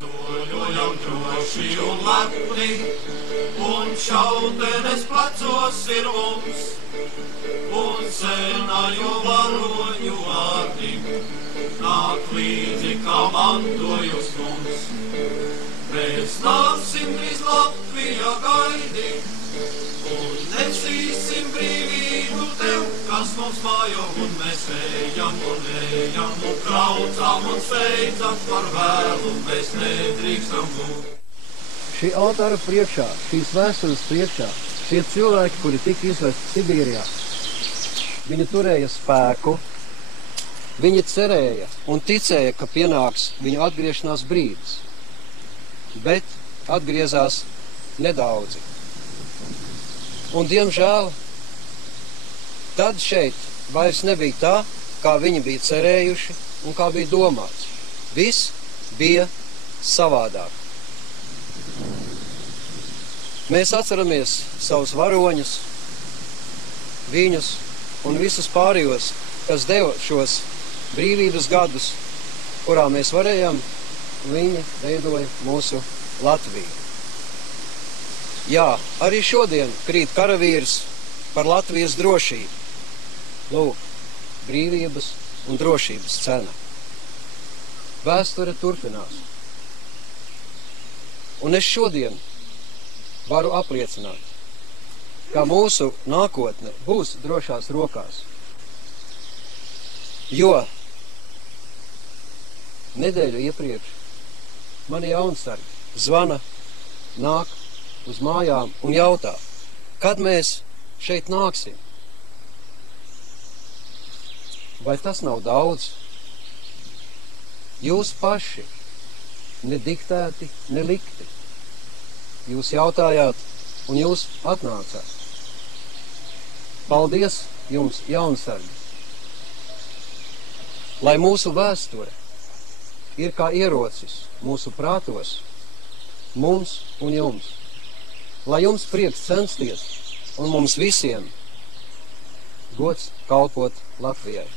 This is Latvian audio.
Soļojam droši un lepni, un šautenes plecos ir mums, un senāju varoņu vārdi nāk līdzi kā mantojums mums. Mēs nāksim drīz Latvijā gaidi, un nesīsim brīvību tev, kas mums mājo, un mēs ejam, un braucam, un steidzam par vēlu, mēs nedrīkstam būt. Šī altāra priekšā, šīs vēstures priekšā, šie cilvēki, kuri tika izvesti Sibīrijā, viņi turēja spēku, viņi cerēja un ticēja, ka pienāks viņu atgriešanās brīdis, bet atgriezās nedaudzi. Un, diemžēl, tad šeit vairs nebija tā, kā viņi bija cerējuši un kā bija domāts. Viss bija savādāk. Mēs atceramies savus varoņus, viņus un visus pārējos, kas deva šos brīvības gadus, kurā mēs varējām, viņi veidoja mūsu Latviju. Jā, arī šodien krīt karavīrs par Latvijas drošību. Lūk, brīvības un drošības cena. Vēsture turpinās. Un es šodien varu apliecināt, ka mūsu nākotne būs drošās rokās. Jo nedēļu iepriekš mani jaunsargi zvana, nāk uz mājām un jautā, kad mēs šeit nāksim. Vai tas nav daudz? Jūs paši, ne diktēti, ne likti. Jūs jautājāt un jūs atnācāt. Paldies jums, jaunsargi! Lai mūsu vēsture ir kā ierocis mūsu prātos, mums un jums. Lai jums prieks censties un mums visiem gods kalpot Latvijai.